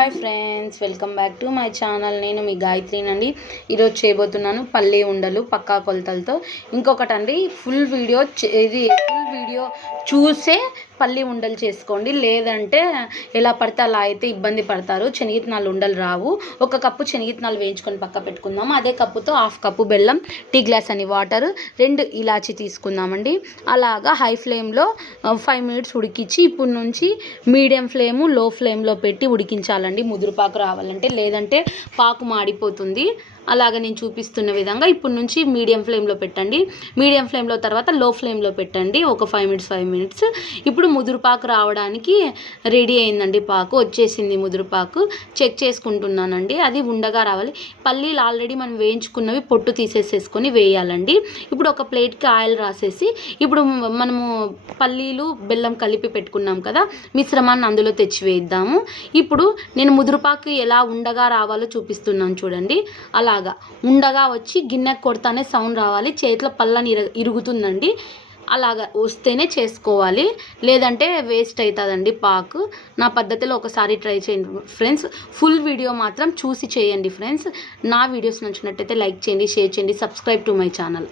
Hi friends welcome back to my channel. నేను మీ గాయత్రినండి. ఈరోజు చేయబోతున్నాను పల్లె ఉండలు పక్కా కొలతలతో. ఇంకొకటండి ఫుల్ వీడియో ఇది ఫుల్ వీడియో చూసే పల్లి ఉండలు చేసుకోండి. లేదంటే ఎలా పడితే అలా అయితే ఇబ్బంది పడతారు. శనగిత్తనాలు ఉండలు రావు. ఒక కప్పు శనగిత్తనాలు వేయించుకొని పక్క పెట్టుకుందాం. అదే కప్పుతో హాఫ్ కప్పు బెల్లం టీ గ్లాస్ అని వాటర్ రెండు ఇలాచి తీసుకుందామండి. అలాగా హై ఫ్లేమ్లో ఫైవ్ మినిట్స్ ఉడికించి ఇప్పుడు నుంచి మీడియం ఫ్లేము లో ఫ్లేమ్లో పెట్టి ఉడికించాలండి. ముదురు పాకు రావాలంటే లేదంటే పాకు మాడిపోతుంది. అలాగ నేను చూపిస్తున్న విధంగా ఇప్పుడు నుంచి మీడియం ఫ్లేమ్లో పెట్టండి. మీడియం ఫ్లేమ్లో తర్వాత లో ఫ్లేమ్లో పెట్టండి. ఒక five five minutes five minutes ఇప్పుడు ముదురుపాకు రావడానికి రెడీ అయిందండి పాకు. వచ్చేసింది ముదురుపాకు చెక్ చేసుకుంటున్నానండి. అది ఉండగా రావాలి. పల్లీలు ఆల్రెడీ మనం వేయించుకున్నవి పొట్టు తీసేసేసుకొని వేయాలండి. ఇప్పుడు ఒక ప్లేట్కి ఆయిల్ రాసేసి ఇప్పుడు మనము పల్లీలు బెల్లం కలిపి పెట్టుకున్నాం కదా మిశ్రమాన్ని అందులో తెచ్చి వేద్దాము. ఇప్పుడు నేను ముదురుపాకు ఎలా ఉండగా రావాలో చూపిస్తున్నాను చూడండి. అలాగా. ఉండగా వచ్చి గిన్నె కొడతానే సౌండ్ రావాలి. చేతిలో పళ్ళని ఇరుగుతుందండి. అలాగా వస్తేనే చేసుకోవాలి. లేదంటే వేస్ట్ అవుతుందండి పాకు. నా పద్ధతిలో ఒకసారి ట్రై చేయండి ఫ్రెండ్స్. ఫుల్ వీడియో మాత్రం చూసి చేయండి ఫ్రెండ్స్. నా వీడియోస్ నచ్చినట్టయితే లైక్ చేయండి షేర్ చేయండి సబ్స్క్రైబ్ టు మై ఛానల్.